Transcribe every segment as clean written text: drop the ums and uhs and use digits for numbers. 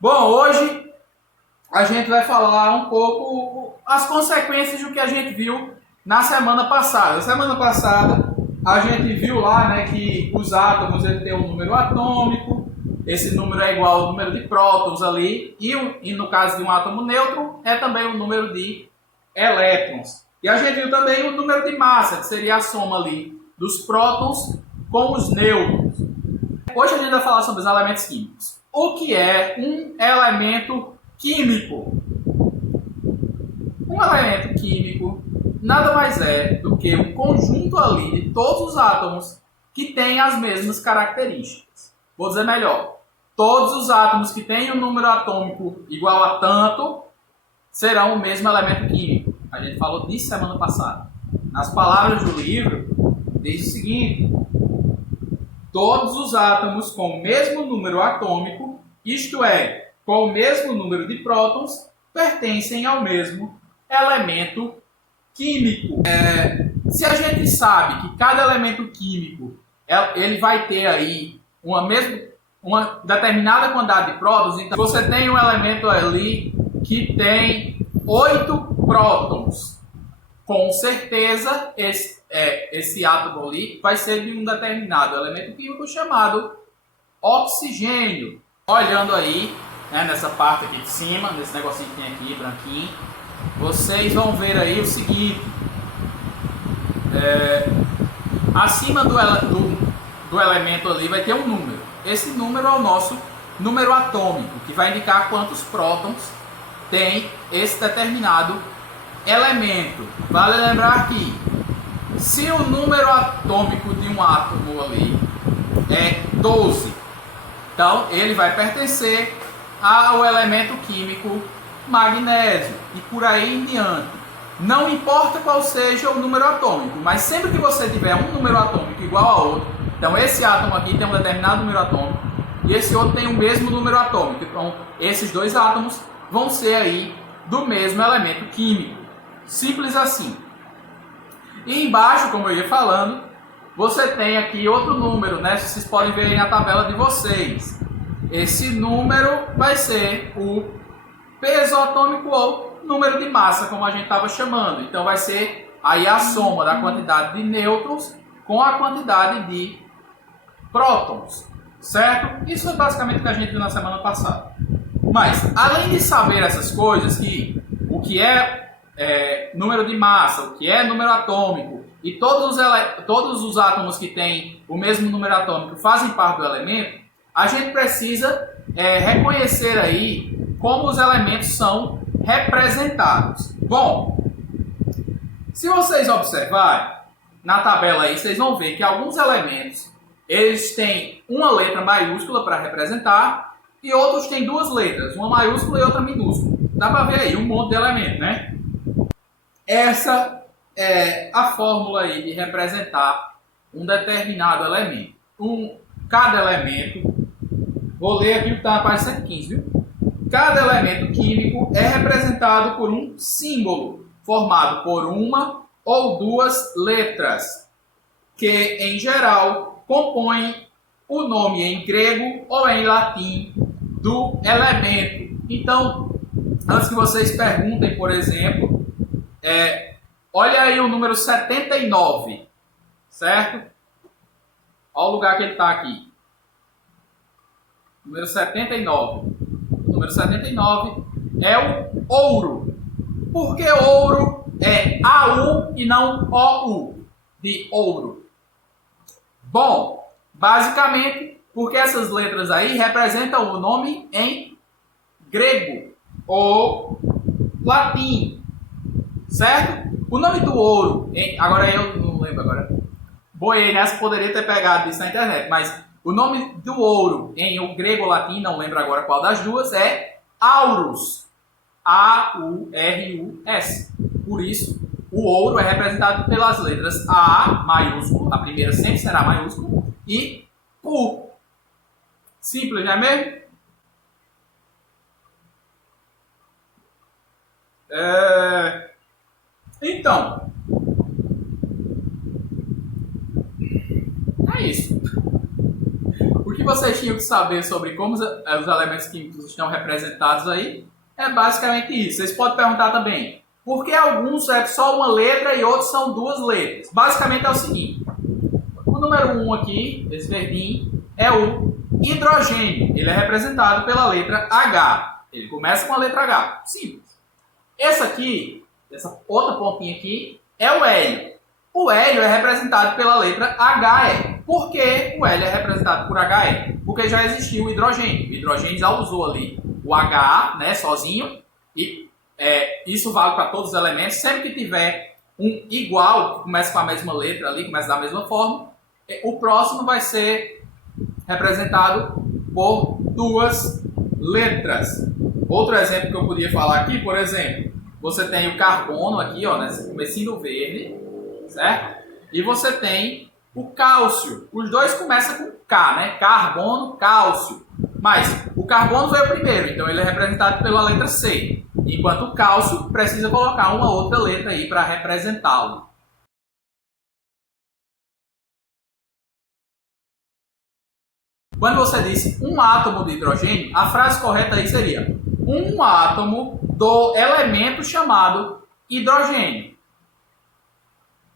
Bom, hoje a gente vai falar um pouco as consequências do que a gente viu na semana passada. Na semana passada a gente viu lá, né, que os átomos ele tem um número atômico, esse número é igual ao número de prótons ali, e no caso de um átomo neutro é também o número de elétrons. E a gente viu também o número de massa, que seria a soma ali dos prótons com os nêutrons. Hoje a gente vai falar sobre os elementos químicos. O que é um elemento químico? Um elemento químico nada mais é do que um conjunto ali de todos os átomos que têm as mesmas características. Vou dizer melhor. Todos os átomos que têm um número atômico igual a tanto serão o mesmo elemento químico. A gente falou disso semana passada. Nas palavras do livro, diz o seguinte: todos os átomos com o mesmo número atômico, isto é, com o mesmo número de prótons, pertencem ao mesmo elemento químico. Se a gente sabe que cada elemento químico ele vai ter aí uma determinada quantidade de prótons, então você tem um elemento ali que tem 8 prótons. Com certeza, esse átomo ali vai ser de um determinado elemento químico chamado oxigênio. Olhando aí, né, nessa parte aqui de cima, nesse negocinho que tem aqui, branquinho, vocês vão ver aí o seguinte. Acima do elemento ali vai ter um número. Esse número é o nosso número atômico, que vai indicar quantos prótons tem esse determinado elemento. Vale lembrar que se o número atômico de um átomo ali é 12, então ele vai pertencer ao elemento químico magnésio e por aí em diante. Não importa qual seja o número atômico, mas sempre que você tiver um número atômico igual a outro, então esse átomo aqui tem um determinado número atômico e esse outro tem o mesmo número atômico, então esses dois átomos vão ser aí do mesmo elemento químico. Simples assim. E embaixo, como eu ia falando, você tem aqui outro número, né? Vocês podem ver aí na tabela de vocês. Esse número vai ser o peso atômico ou número de massa, como a gente estava chamando. Então vai ser aí a soma da quantidade de nêutrons com a quantidade de prótons, certo? Isso é basicamente o que a gente viu na semana passada. Mas, além de saber essas coisas, que o que é número de massa, o que é número atômico, e todos os átomos que têm o mesmo número atômico fazem parte do elemento, a gente precisa reconhecer aí como os elementos são representados. Bom, se vocês observarem na tabela aí, vocês vão ver que alguns elementos eles têm uma letra maiúscula para representar e outros têm duas letras, uma maiúscula e outra minúscula. Dá para ver aí um monte de elemento, né? Essa é a fórmula aí de representar um determinado elemento. Cada elemento, vou ler aqui o que está na página 115, viu? Cada elemento químico é representado por um símbolo, formado por uma ou duas letras, que, em geral, compõem o nome em grego ou em latim do elemento. Então, antes que vocês perguntem, por exemplo, olha aí o número 79, certo? Olha o lugar que ele está aqui. Número 79. O número 79 é o ouro. Por que ouro é AU e não OU de ouro? Bom, basicamente porque essas letras aí representam o nome em grego ou latim, certo? O nome do ouro, agora eu não lembro agora, boiei nessa, poderia ter pegado isso na internet, mas o nome do ouro em o grego ou latim, não lembro agora qual das duas, é Aurus, A-U-R-U-S. Por isso, o ouro é representado pelas letras A maiúsculo, a primeira sempre será maiúsculo, e U. Simples, não é mesmo? Então, é isso. O que vocês tinham que saber sobre como os elementos químicos estão representados aí, é basicamente isso. Vocês podem perguntar também, por que alguns é só uma letra e outros são duas letras? Basicamente é o seguinte, o número 1 aqui, esse verdinho, é o hidrogênio. Ele é representado pela letra H. Ele começa com a letra H. Simples. Essa aqui, essa outra pontinha aqui, é o hélio. O hélio é representado pela letra HE. Por que o hélio é representado por HE? Porque já existiu o hidrogênio. O hidrogênio já usou ali o H, né, sozinho. E isso vale para todos os elementos. Sempre que tiver um igual, que começa com a mesma letra ali, começa da mesma forma, o próximo vai ser representado por duas letras. Outro exemplo que eu podia falar aqui, por exemplo, você tem o carbono aqui, ó, nesse comecinho verde, certo? E você tem o cálcio. Os dois começam com K, né? Carbono, cálcio. Mas o carbono foi o primeiro, então ele é representado pela letra C. Enquanto o cálcio precisa colocar uma outra letra aí para representá-lo. Quando você disse um átomo de hidrogênio, a frase correta aí seria um átomo do elemento chamado hidrogênio.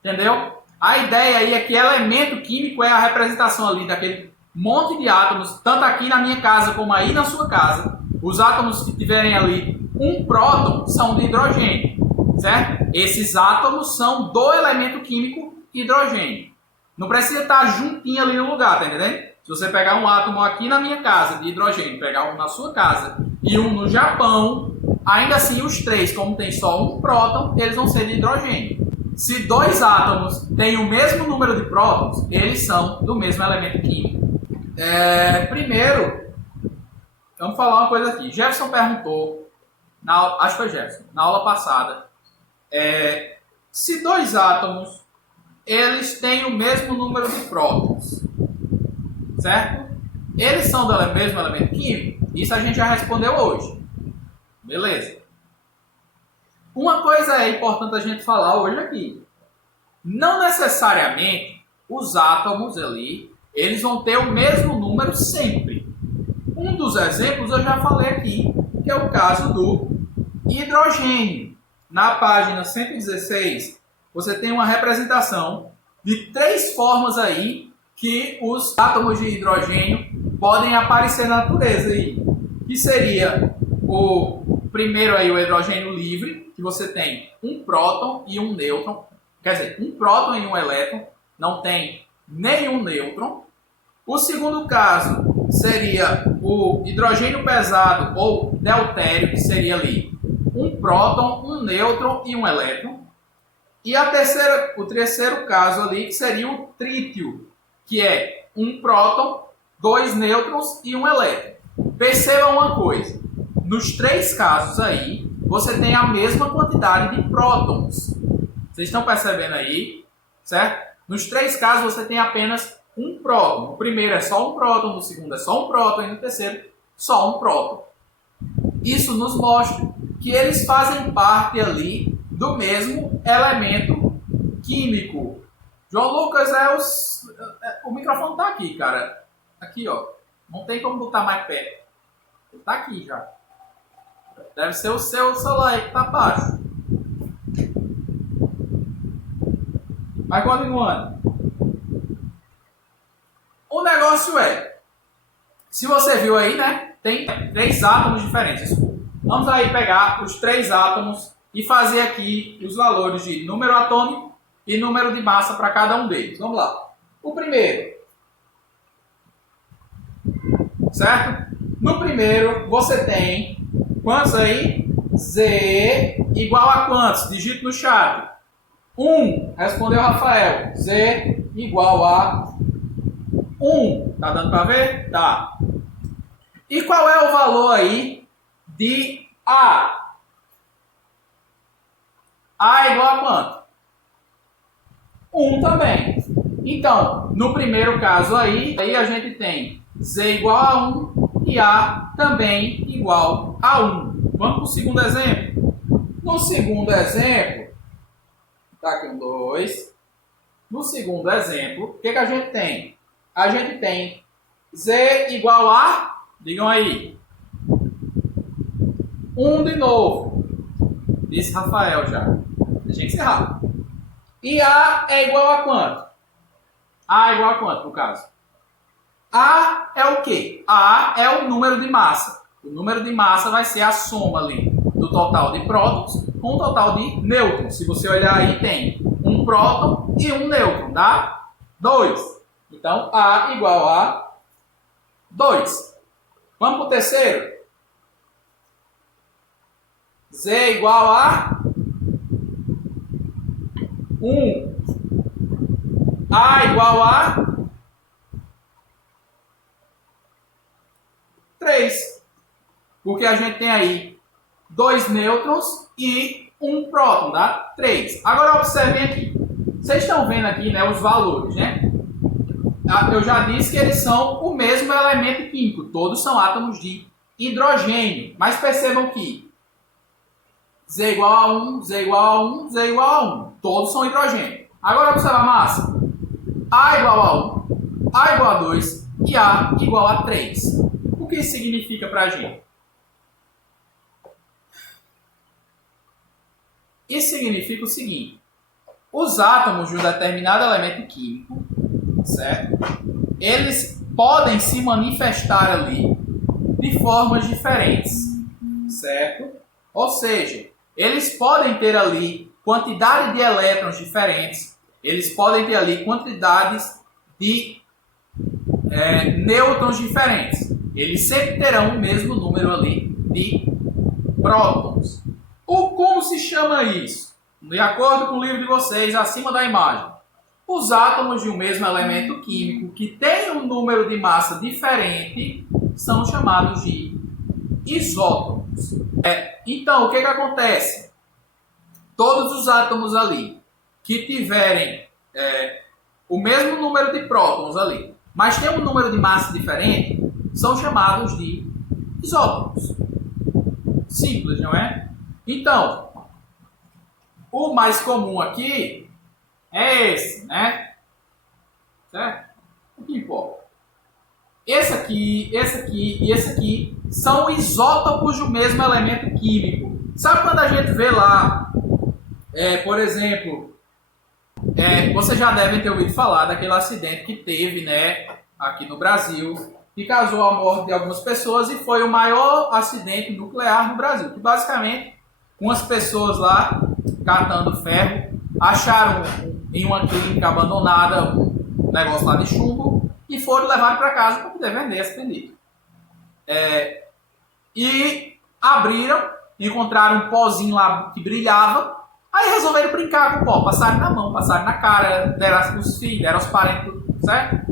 Entendeu? A ideia aí é que elemento químico é a representação ali daquele monte de átomos, tanto aqui na minha casa como aí na sua casa. Os átomos que tiverem ali um próton são de hidrogênio, certo? Esses átomos são do elemento químico hidrogênio. Não precisa estar juntinho ali no lugar, tá entendendo? Se você pegar um átomo aqui na minha casa de hidrogênio, pegar um na sua casa e um no Japão, ainda assim os três, como tem só um próton, eles vão ser de hidrogênio. Se dois átomos têm o mesmo número de prótons, eles são do mesmo elemento químico. Primeiro, vamos falar uma coisa aqui. Jefferson perguntou, acho que foi Jefferson, na aula passada, se dois átomos eles têm o mesmo número de prótons, certo? Eles são do mesmo elemento químico? Isso a gente já respondeu hoje. Beleza. Uma coisa é importante a gente falar hoje aqui. Não necessariamente os átomos ali, eles vão ter o mesmo número sempre. Um dos exemplos eu já falei aqui, que é o caso do hidrogênio. Na página 116, você tem uma representação de 3 formas aí que os átomos de hidrogênio podem aparecer na natureza aí. Que seria o primeiro aí, o hidrogênio livre, que você tem um próton e um nêutron. Quer dizer, um próton e um elétron, não tem nenhum nêutron. O segundo caso seria o hidrogênio pesado ou deutério, que seria ali um próton, um nêutron e um elétron. E o terceiro caso ali, que seria o trítio, que é um próton, 2 nêutrons e um elétron. Perceba uma coisa, nos 3 casos aí, você tem a mesma quantidade de prótons. Vocês estão percebendo aí, certo? Nos 3 casos você tem apenas um próton. No primeiro é só um próton, no segundo é só um próton e no terceiro só um próton. Isso nos mostra que eles fazem parte ali do mesmo elemento químico. João Lucas, o microfone tá aqui, cara. Aqui, ó. Não tem como botar mais perto. Ele tá aqui já. Deve ser o seu celular aí que tá abaixo. Mas continuando. O negócio se você viu aí, né? Tem 3 átomos diferentes. Vamos aí pegar os 3 átomos e fazer aqui os valores de número atômico e número de massa para cada um deles. Vamos lá. O primeiro. Certo? No primeiro, você tem quantos aí? Z igual a quantos? Digite no chat. 1. Respondeu Rafael. Z igual a 1. Tá dando para ver? Tá. E qual é o valor aí de A? A é igual a quanto? 1 também. Então, no primeiro caso aí a gente tem Z igual a 1 e A também igual a 1. Vamos para o segundo exemplo. No segundo exemplo, tá aqui um 2. No segundo exemplo, o que a gente tem? A gente tem Z igual a, digam aí, 1 de novo. Disse Rafael já. Deixa eu encerrar. E A é igual a quanto? A é igual a quanto, no caso? A é o quê? A é o número de massa. O número de massa vai ser a soma ali do total de prótons com o total de nêutrons. Se você olhar aí, tem um próton e um nêutron, dá 2. Então, A igual a 2. Vamos para o terceiro. Z igual a 1. A igual a 3. Porque a gente tem aí 2 nêutrons e um próton, dá 3. Agora observem aqui. Vocês estão vendo aqui, né, os valores, né? Eu já disse que eles são o mesmo elemento químico. Todos são átomos de hidrogênio. Mas percebam que Z igual a 1, Z igual a 1, Z igual a 1. Todos são hidrogênio. Agora observa a massa. A igual a 1, A igual a 2 e A igual a 3. O que isso significa para a gente? Isso significa o seguinte. Os átomos de um determinado elemento químico, certo? Eles podem se manifestar ali de formas diferentes, certo? Ou seja, eles podem ter ali quantidade de elétrons diferentes, eles podem ter ali quantidades de nêutrons diferentes. Eles sempre terão o mesmo número ali de prótons. Como se chama isso? De acordo com o livro de vocês, acima da imagem. Os átomos de um mesmo elemento químico que tem um número de massa diferente são chamados de isótopos. Então, o que acontece? Todos os átomos ali que tiverem o mesmo número de prótons ali, mas tem um número de massa diferente, são chamados de isótopos. Simples, não é? Então, o mais comum aqui é esse, né? Certo? O que importa? Esse aqui e esse aqui são isótopos do mesmo elemento químico. Sabe quando a gente vê lá, por exemplo, vocês já devem ter ouvido falar daquele acidente que teve, né, aqui no Brasil, que causou a morte de algumas pessoas e foi o maior acidente nuclear no Brasil. Que basicamente, umas pessoas lá, catando ferro, acharam em uma clínica abandonada um negócio lá de chumbo e foram levar para casa para poder vender esse bendito. E abriram, encontraram um pozinho lá que brilhava, aí resolveram brincar com o pó, passaram na mão, passaram na cara, deram os filhos, deram os parentes, certo?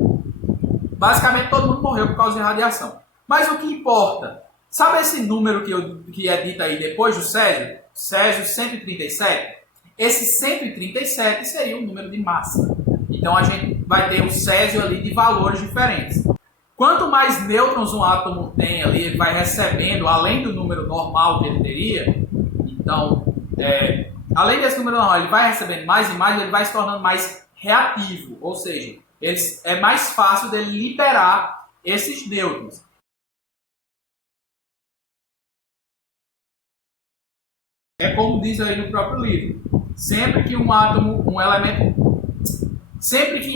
Basicamente todo mundo morreu por causa de radiação. Mas o que importa, sabe esse número que é dito aí depois do Césio? Césio 137? Esse 137 seria o número de massa. Então a gente vai ter o Césio ali de valores diferentes. Quanto mais nêutrons um átomo tem ali, ele vai recebendo, além do número normal que ele teria, então, além desse número normal, ele vai recebendo mais e mais, ele vai se tornando mais reativo, ou seja, é mais fácil dele liberar esses nêutrons. É como diz aí no próprio livro, sempre que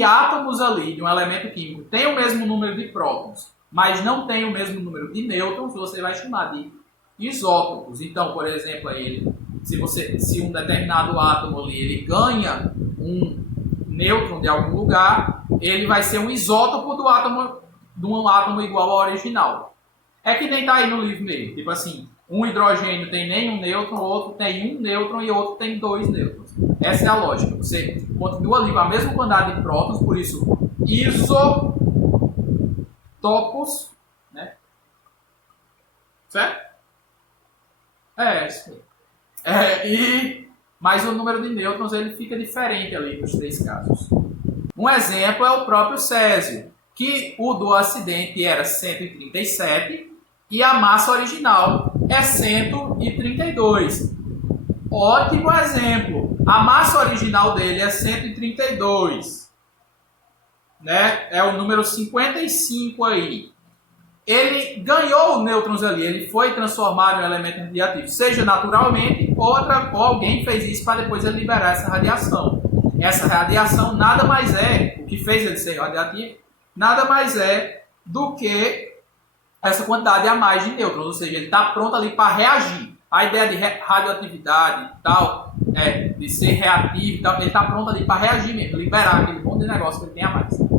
átomos ali de um elemento químico têm o mesmo número de prótons, mas não tem o mesmo número de nêutrons, você vai chamar de isótopos. Então, por exemplo, aí, se um determinado átomo ali ele ganha um nêutron de algum lugar, ele vai ser um isótopo de um átomo igual ao original. É que nem tá aí no livro mesmo, tipo assim, um hidrogênio tem nenhum nêutron, o outro tem um nêutron e o outro tem 2 nêutrons. Essa é a lógica. Você continua ali com a mesma quantidade de prótons, por isso isótopos, né? Certo? Isso aí. Mas o número de nêutrons ele fica diferente ali nos 3 casos. Um exemplo é o próprio Césio, que o do acidente era 137 e a massa original é 132. Ótimo exemplo. A massa original dele é 132. né? É o número 55 aí. Ele ganhou nêutrons ali, ele foi transformado em um elemento radioativo, seja naturalmente ou alguém fez isso para depois ele liberar essa radiação. Essa radiação nada mais é, o que fez ele ser radioativo, nada mais é do que essa quantidade a mais de nêutrons, ou seja, ele está pronto ali para reagir. A ideia de radioatividade e tal, de ser reativo e tal, ele está pronto ali para reagir mesmo, liberar aquele monte de negócio que ele tem a mais.